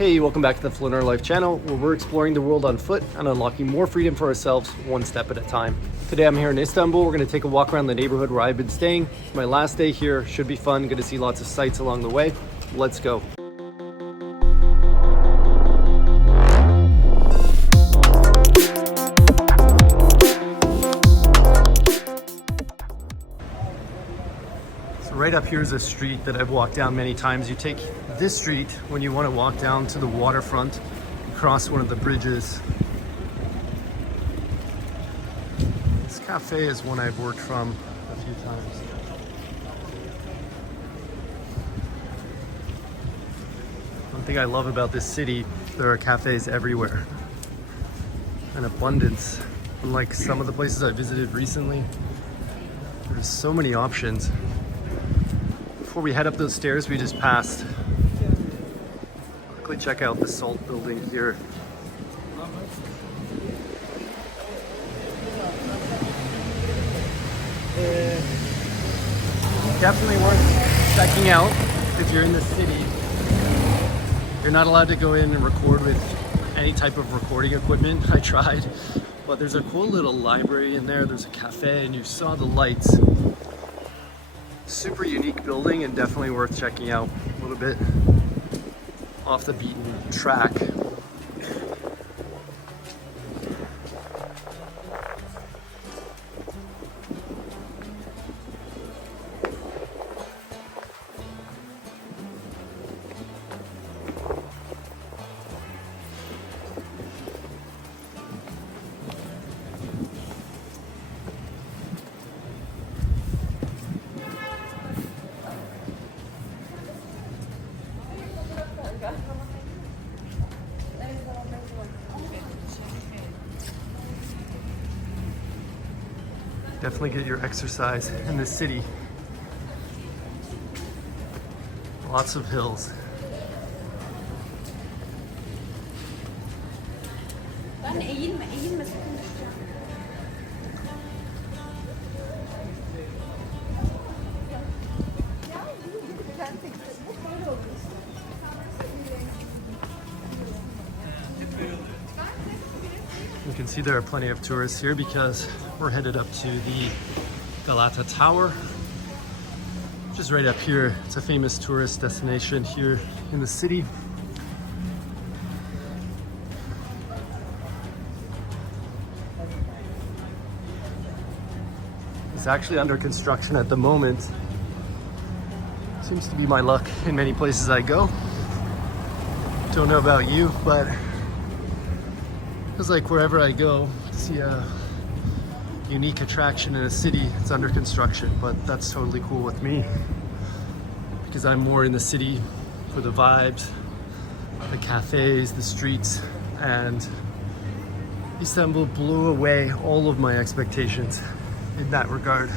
Hey, welcome back to the Flow in Our Life channel, where we're exploring the world on foot and unlocking more freedom for ourselves one step at a time. Today I'm here in Istanbul. We're going to take a walk around the neighborhood where I've been staying. It's my last day here. Should be fun. Going to see lots of sights along the way. Let's go. Right up here is a street that I've walked down many times. You take this street when you want to walk down to the waterfront, cross one of the bridges. This cafe is one I've worked from a few times. One thing I love about this city, there are cafes everywhere. An abundance. Unlike some of the places I visited recently, there's so many options. Before we head up those stairs we just passed, quickly check out the Salt building here. Definitely worth checking out if you're in the city. You're not allowed to go in and record with any type of recording equipment. I tried, but there's a cool little library in there. There's a cafe and you saw the lights. Super unique building and definitely worth checking out. A little bit off the beaten track. Definitely get your exercise in the city. Lots of hills. You can see there are plenty of tourists here because we're headed up to the Galata Tower, which is right up here. It's a famous tourist destination here in the city. It's actually under construction at the moment. Seems to be my luck in many places I go. Don't know about you, but feels like wherever I go, I see a unique attraction in a city, it's under construction, but that's totally cool with me because I'm more in the city for the vibes, the cafes, the streets, and Istanbul blew away all of my expectations in that regard.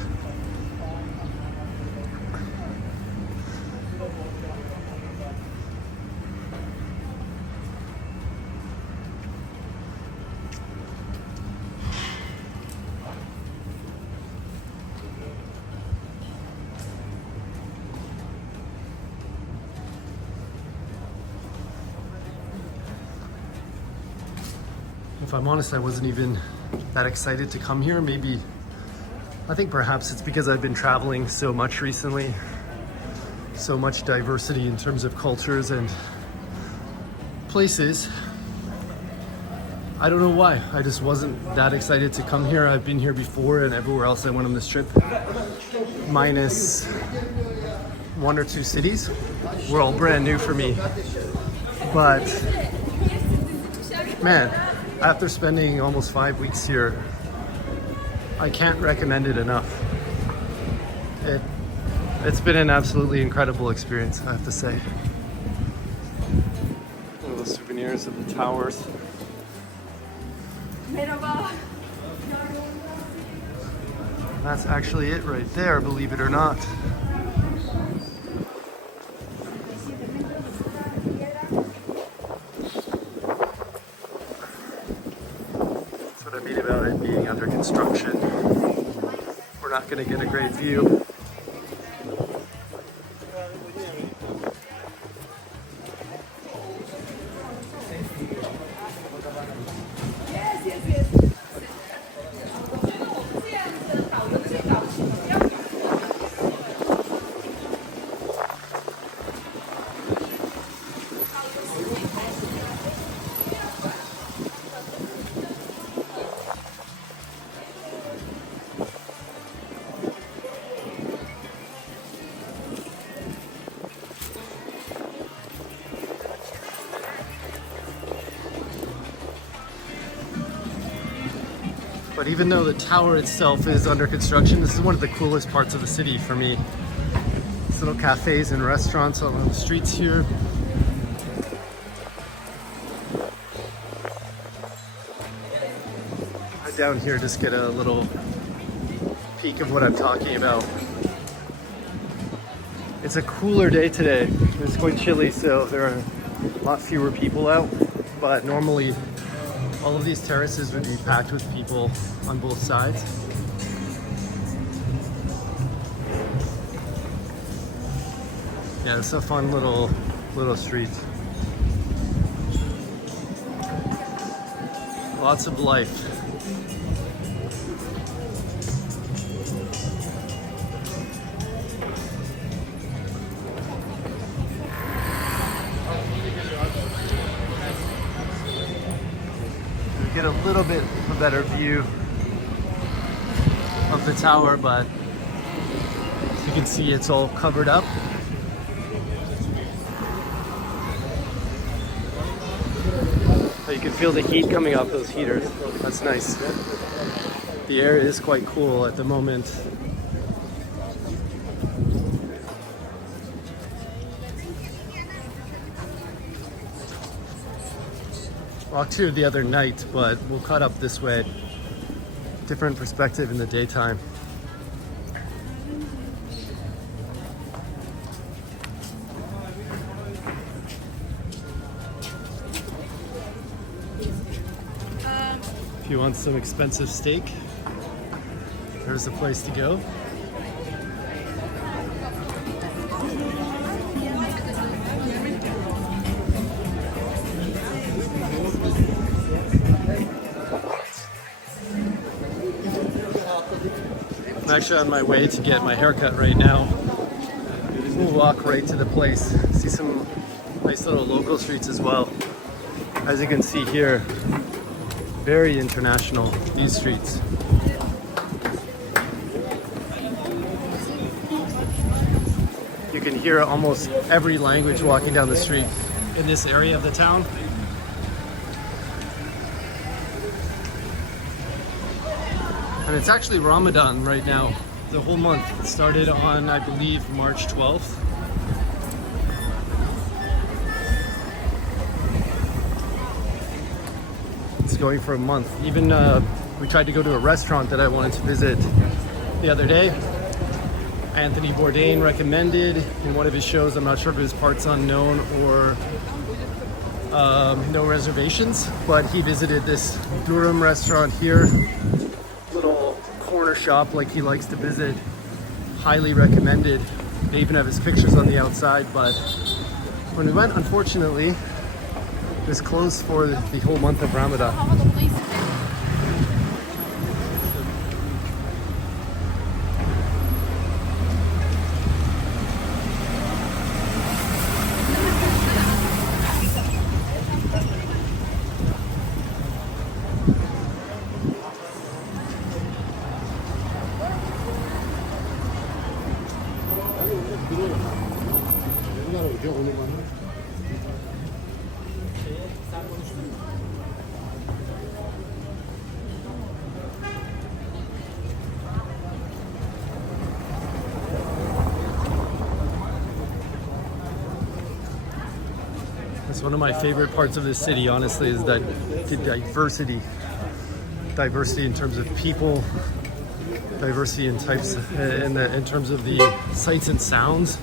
If I'm honest, I wasn't even that excited to come here. I think perhaps it's because I've been traveling so much recently. So much diversity in terms of cultures and places. I don't know why. I just wasn't that excited to come here. I've been here before and everywhere else I went on this trip, minus one or two cities, were all brand new for me. But man, after spending almost 5 weeks here, I can't recommend it enough. It's been an absolutely incredible experience, I have to say. One of the souvenirs of the towers. Merhaba. That's actually it right there, believe it or not. That's what I mean about it being under construction. We're not going to get a great view. But even though the tower itself is under construction, this is one of the coolest parts of the city for me. These little cafes and restaurants along the streets here. Right down here, just get a little peek of what I'm talking about. It's a cooler day today. It's quite chilly, so there are a lot fewer people out. But normally, all of these terraces would be packed with people on both sides. Yeah, it's a fun little street. Lots of life. Get a little bit of a better view of the tower, but you can see it's all covered up. You can feel the heat coming off those heaters. That's nice. The air is quite cool at the moment. Walked here the other night, but we'll cut up this way. Different perspective in the daytime. If you want some expensive steak, there's the place to go. I'm actually on my way to get my haircut right now. We'll walk right to the place. See some nice little local streets as well. As you can see here, very international, these streets. You can hear almost every language walking down the street in this area of the town. And it's actually Ramadan right now, the whole month. It started on, I believe, March 12th. It's going for a month. Even we tried to go to a restaurant that I wanted to visit the other day. Anthony Bourdain recommended in one of his shows, I'm not sure if it was Parts Unknown or No Reservations, but he visited this Durham restaurant here. Corner shop like he likes to visit. Highly recommended. They even have his pictures on the outside, but when we went, unfortunately, it was closed for the whole month of Ramadan. It's one of my favorite parts of this city, honestly, is that the diversity in terms of people, diversity in types, in terms of the sights and sounds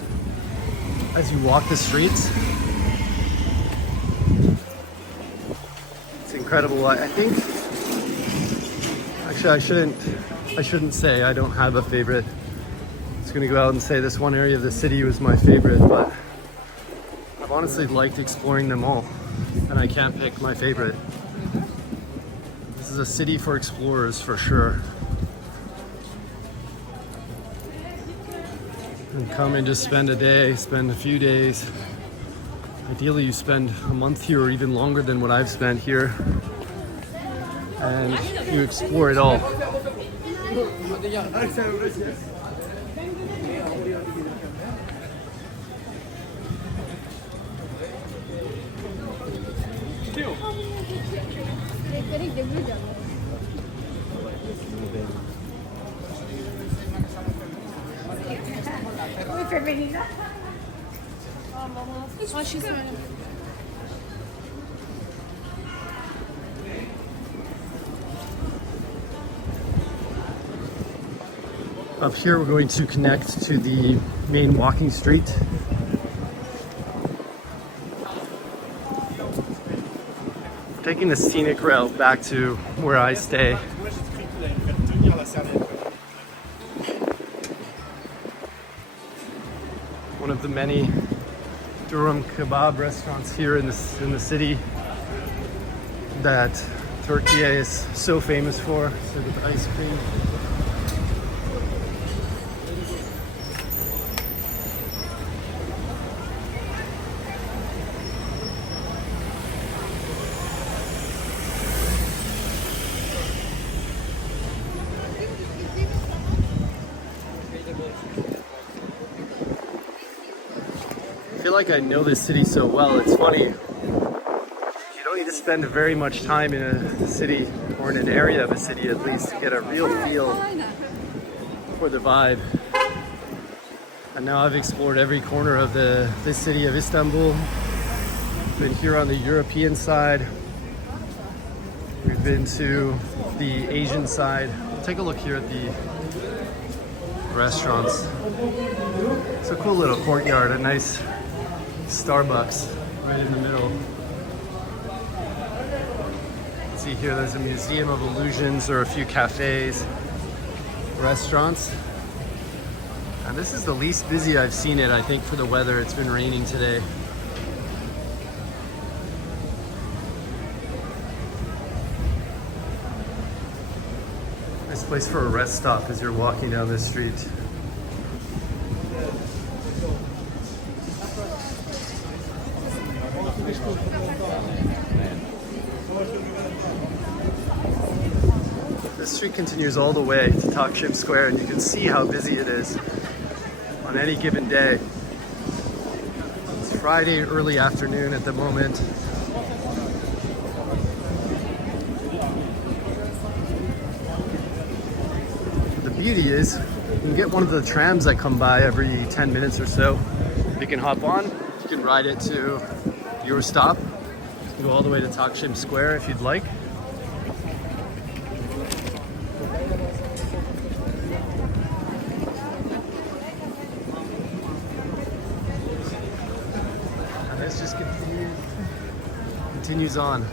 as you walk the streets. It's incredible. I think, actually, I shouldn't say I don't have a favorite. I was going to go out and say this one area of the city was my favorite, but I've honestly liked exploring them all, and I can't pick my favorite. This is a city for explorers for sure. And come and just spend a day, spend a few days. Ideally you spend a month here or even longer than what I've spent here. And you explore it all. Oh, she's wearing it. Up here we're going to connect to the main walking street. Taking the scenic route back to where I stay. One of the many durum kebab restaurants here in the city that Turkey is so famous for. So with ice cream. I feel like I know this city so well. It's funny. You don't need to spend very much time in a city, or in an area of a city at least, to get a real feel for the vibe. And now I've explored every corner of this city of Istanbul. Been here on the European side. We've been to the Asian side. Take a look here at the restaurants. It's a cool little courtyard, a nice Starbucks right in the middle. See here, there's a museum of illusions or a few cafes, restaurants. And this is the least busy I've seen it, I think, for the weather. It's been raining today. Nice place for a rest stop as you're walking down this street. This street continues all the way to Taksim Square, and you can see how busy it is on any given day. It's Friday early afternoon at the moment. The beauty is you can get one of the trams that come by every 10 minutes or so. You can hop on, you can ride it to your stop, you can go all the way to Taksim Square if you'd like. And this just continues on.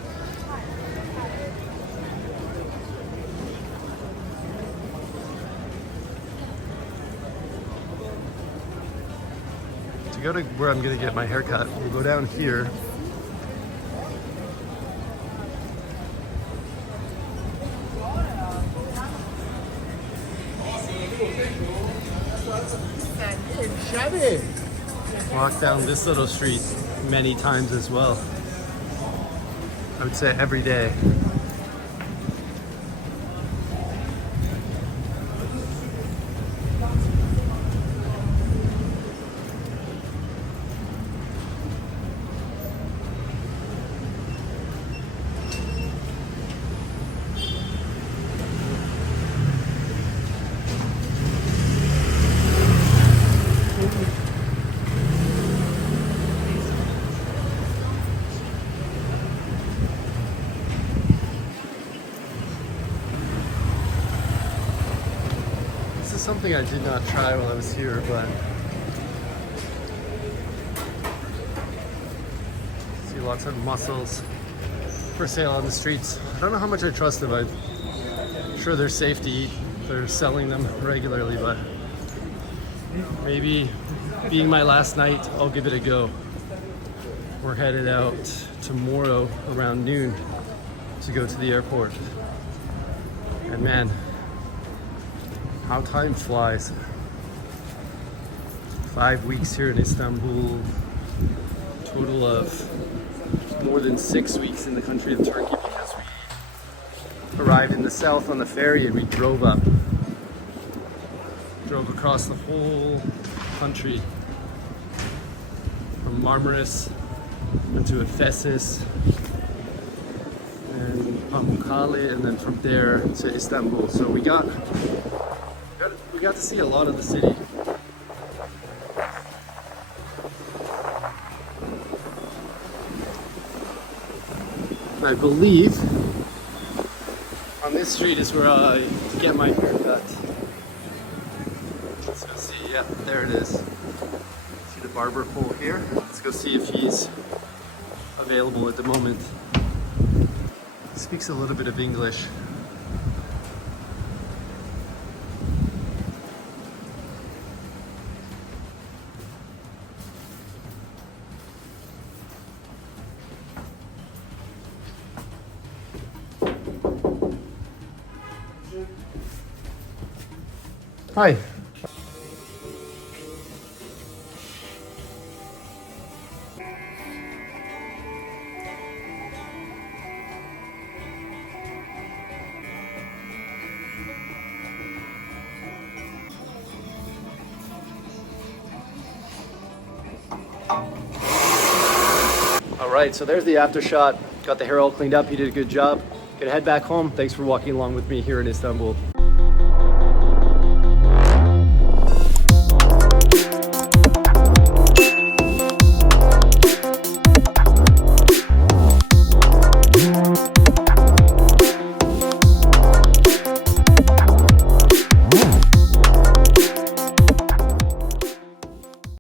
To go to where I'm gonna get my haircut, we'll go down here. Walk down this little street many times as well. I would say every day. Something I did not try while I was here, but see lots of mussels for sale on the streets. I don't know how much I trust them. I'm sure they're safe to eat. They're selling them regularly, but maybe being my last night, I'll give it a go. We're headed out tomorrow around noon to go to the airport. And man, how time flies. 5 weeks here in Istanbul, total of more than 6 weeks in the country of Turkey, because we arrived in the south on the ferry and we drove up. Drove across the whole country from Marmaris into Ephesus and Pamukkale, and then from there to Istanbul. So we got to see a lot of the city. And I believe on this street is where I get my haircut. Let's go see. Yeah, there it is. See the barber pole here? Let's go see if he's available at the moment. He speaks a little bit of English. Hi. All right, so there's the after shot. Got the hair all cleaned up. He did a good job. Gonna head back home. Thanks for walking along with me here in Istanbul.